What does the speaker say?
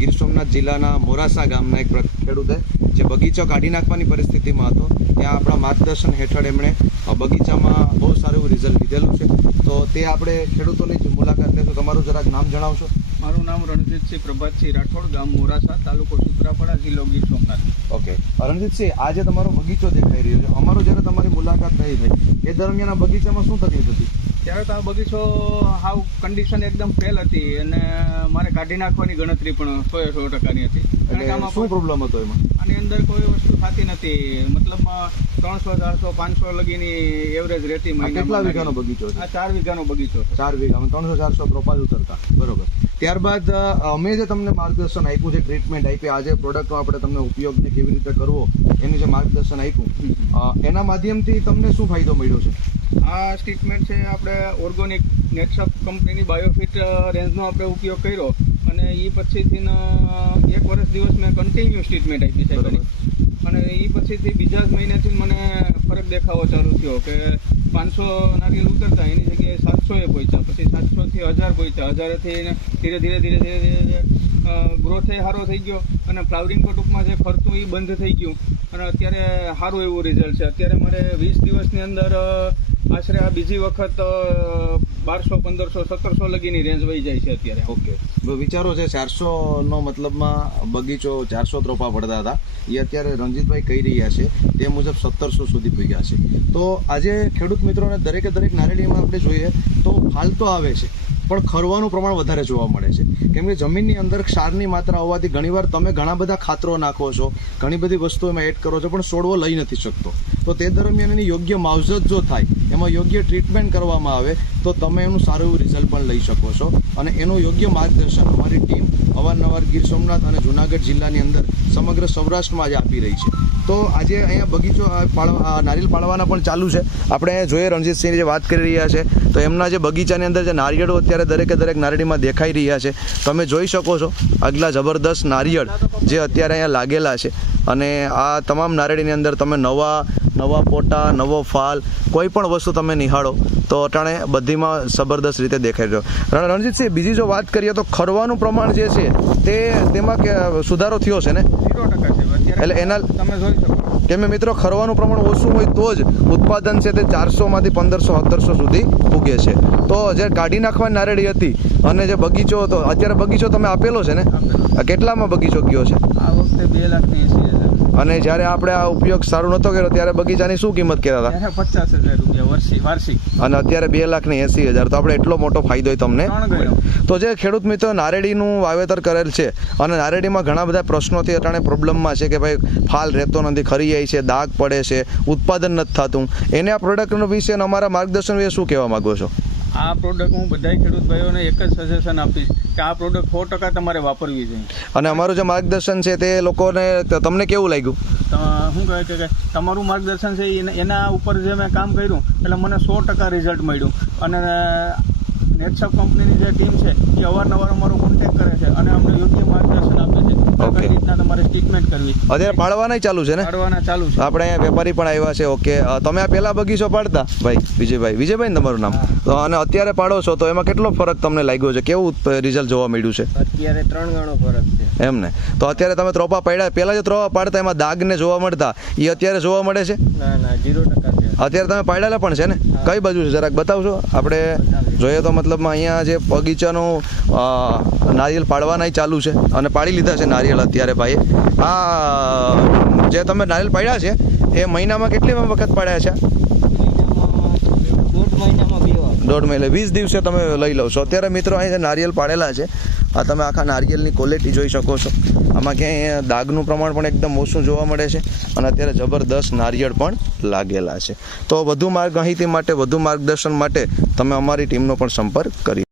ગીર સોમનાથ જિલ્લાના મોરાસા ગામના એક ખેડૂતે જે બગીચો કાઢી નાખવાની પરિસ્થિતિમાં હતો, ત્યાં આપણા માર્ગદર્શન હેઠળ એમણે બગીચામાં બહુ સારું એવું રિઝલ્ટ લીધેલું છે. તો તે આપણે ખેડૂતોની જ મુલાકાત લેશું. તમારું જરાક નામ જણાવશો? મારું નામ રણજીતસિંહ પ્રભાતસિંહ રાઠોડ, ગામ મોરાસા, તાલુકો સુત્રાપાડા, જિલ્લો ગીર સોમનાથ. ઓકે રણજીતસિંહ, આજે તમારો બગીચો દેખાઈ રહ્યો છે. અમારો જ્યારે તમારી મુલાકાત થઈ ભાઈ, એ દરમિયાન આ બગીચામાં શું તકલીફ હતી? ત્યારે તો આ બગીચો હાવ કન્ડિશન એકદમ ફેલ હતી અને મારે કાઢી નાખવાની ગણતરી પણ 100% હતી. એટલે શું પ્રોબ્લેમ હતો એમાં? આની અંદર કોઈ વસ્તુ થતી નથી, મતલબ 300, 400, 500 લગીની એવરેજ રહેતી મહિનામાં. કેટલા વીઘાનો બગીચો છે? આ 4 વીઘાનો બગીચો. 4 વીઘામાં 300, 400 પ્રોપાલ ઉતરતા, બરોબર. ત્યારબાદ અમે જે તમને માર્ગદર્શન આપ્યું છે, ટ્રીટમેન્ટ આપી, આજે પ્રોડક્ટનો આપણે તમને ઉપયોગને કેવી રીતે કરવો એનું જે માર્ગદર્શન આપ્યું, એના માધ્યમથી તમને શું ફાયદો મળ્યો છે? આ ટ્રીટમેન્ટ છે આપણે ઓર્ગોનિક નેટસપ કંપનીની બાયોફિટ રેન્જનો આપણે ઉપયોગ કર્યો અને એ પછીથી 1 વર્ષ દિવસ મેં કન્ટિન્યુઅસ ટ્રીટમેન્ટ આપી છે ઘણી. અને એ પછીથી બીજા જ મહિનાથી મને ફરક દેખાવો ચાલુ થયો કે 500 નારિયેળ ઉતરતા એની જગ્યાએ 700 એ પહોંચ્યા, પછી 700 થી 1000 પહોંચ્યા, 1000 થી ધીરે ધીરે ગ્રોથ એ સારો થઈ ગયો અને ફ્લાવરિંગ પર ટૂંકમાં જે ફરતું એ બંધ થઈ ગયું અને અત્યારે સારું એવું રિઝલ્ટ છે. અત્યારે મારે 20 દિવસની અંદર આશરે આ બીજી વખત 1200, 1500, 1700 લગીની રેન્જ વહી જાય છે અત્યારે. ઓકે, વિચારો છે 400નો મતલબમાં બગીચો 400 ત્રોપા પડતા હતા, એ અત્યારે રણજીતભાઈ કહી રહ્યા છે તે મુજબ 1700 સુધી પહોંચ્યા છે. તો આજે ખેડૂત મિત્રોને દરેકે દરેક નારેડીમાં આપણે જોઈએ તો ફાલ તો આવે છે પણ ખરવાનું પ્રમાણ વધારે જોવા મળે છે, કેમ કે જમીનની અંદર ક્ષારની માત્રા હોવાથી ઘણીવાર તમે ઘણા બધા ખાતરો નાખો છો, ઘણી બધી વસ્તુઓ એમાં એડ કરો છો પણ છોડવો લઈ નથી શકતો. તો તે દરમિયાન એની યોગ્ય માવજત જો થાય, એમાં યોગ્ય ટ્રીટમેન્ટ કરવામાં આવે તો તમે એનું સારું એવું રિઝલ્ટ પણ લઈ શકો છો. અને એનું યોગ્ય માર્ગદર્શન અમારી ટીમ અવારનવાર ગીર સોમનાથ અને જુનાગઢ જિલ્લાની અંદર સમગ્ર સૌરાષ્ટ્રમાં આજે આપી રહી છે. તો આજે અહીંયા બગીચો નારિયેળ પાડવાના પણ ચાલુ છે. આપણે અહીંયા જોઈએ રણજીતસિંહ જે વાત કરી રહ્યા છે તો એમના જે બગીચાની અંદર જે નારિયેળો અત્યારે દરેકે દરેક નારિયેળીમાં દેખાઈ રહ્યા છે, તમે જોઈ શકો છો આગલા જબરદસ્ત નારિયેળ જે અત્યારે અહીંયા લાગેલા છે. અને આ તમામ નારિયેળીની અંદર તમે નવા પોટા, નવો ફાલ, કોઈ પણ વસ્તુ તમે નિહાળો તો અટાણે બધીમાં જબરદસ્ત રીતે દેખાઈ રહ્યો. રણજીતસિંહ, બીજી જો વાત કરીએ તો ખરવાનું પ્રમાણ જે છે તેમાં સુધારો થયો છે ને? 0% છે એટલે એના તમે જોઈ શકો કેમ મિત્રો અત્યારે ખરવાનું પ્રમાણ ઓછું હોય તો જ ઉત્પાદન છે તે 400માંથી 1500, 1700 સુધી પૂગે છે. તો જે કાઢી નાખવાની નારેડી હતી અને જે બગીચો હતો, અત્યારે બગીચો તમે આપેલો છે ને, કેટલામાં બગીચો ગયો છે? આ વખતે 2,80,000. અને જ્યારે આપણે આ ઉપયોગ સારું નતો કર્યો ત્યારે બગીચાની શું કિંમત કહેતા હતા? 50,000 રૂપિયા વાર્ષિક. અને અત્યારે 2,80,000. તો આપણે એટલો મોટો ફાયદો તમને. તો જે ખેડૂત મિત્રો નારેડીનું વાવેતર કરેલ છે અને નારેડીમાં ઘણા બધા પ્રશ્નોથી અટાણે પ્રોબ્લેમમાં છે કે ભાઈ ફાલ રહેતો નથી, ખરી જાય છે, દાગ પડે છે, ઉત્પાદન નથી થતું, એને આ પ્રોડક્ટ વિશે અમારા માર્ગદર્શન વિશે શું કહેવા માંગો છો? આ પ્રોડક્ટ હું બધા ખેડૂત ભાઈઓને એક જ સજેશન આપીશ કે આ પ્રોડક્ટ 100% તમારે વાપરવી જોઈએ. અને અમારું જે માર્ગદર્શન છે તે લોકોને તમને કેવું લાગ્યું? શું કહે કે તમારું માર્ગદર્શન છે એના ઉપર જે મેં કામ કર્યું એટલે મને 100% રિઝલ્ટ મળ્યું. અને નેટસપ કંપનીની જે ટીમ છે એ અવારનવાર અમારો કોન્ટેક્ટ કરે છે અને અમને યોગ્ય માર્ગદર્શન આપે છે કઈ રીતના તમારે ટ્રીટમેન્ટ કરવી. અત્યારે પાડવાના ચાલુ છે ને? પાડવાના ચાલુ છે. આપણે અહીંયા વેપારી પણ આવ્યા છે. ઓકે, તમે આ પહેલા બગીચો પાડતા ભાઈ? વિજયભાઈ તમારું નામ. તો અને અત્યારે પાડો છો તો એમાં કેટલો ફરક તમને લાગ્યો છે? કેવું રિઝલ્ટ જોવા મળ્યું છે? અત્યારે 3 ગણો ફરક છે. એમ ને? તો અત્યારે તમે ત્રોપા પાડ્યા, પહેલા જે ત્રોપા પાડતા એમાં દાગ ને જોવા મળતા, એ અત્યારે જોવા મળે છે? ના 0% છે. અત્યારે તમે પાડેલા પણ છે ને? કઈ બાજુ છે જરાક બતાવશો? આપણે જોઈએ તો મતલબમાં અહીંયા જે બગીચાનું નારિયેળ પાડવાના ચાલુ છે અને પાડી લીધા છે નારિયેળ અત્યારે ભાઈ. આ જે તમે નારિયેળ પાડ્યા છે એ મહિનામાં કેટલી વખત પાડ્યા છે? 1.5 મહિને 20 દિવસે તમે લઈ લો છો. અત્યારે મિત્રો અહીં જે નારિયેળ પાડેલા છે, આ તમે આખા નારિયેળની ક્વોલિટી જોઈ શકો છો. આમાં ક્યાંય દાગનું પ્રમાણ પણ એકદમ ઓછું જોવા મળે છે અને અત્યારે જબરદસ્ત નારિયેળ પણ લાગેલા છે. તો વધુ માહિતી માટે, વધુ માર્ગદર્શન માટે તમે અમારી ટીમનો પણ સંપર્ક કરી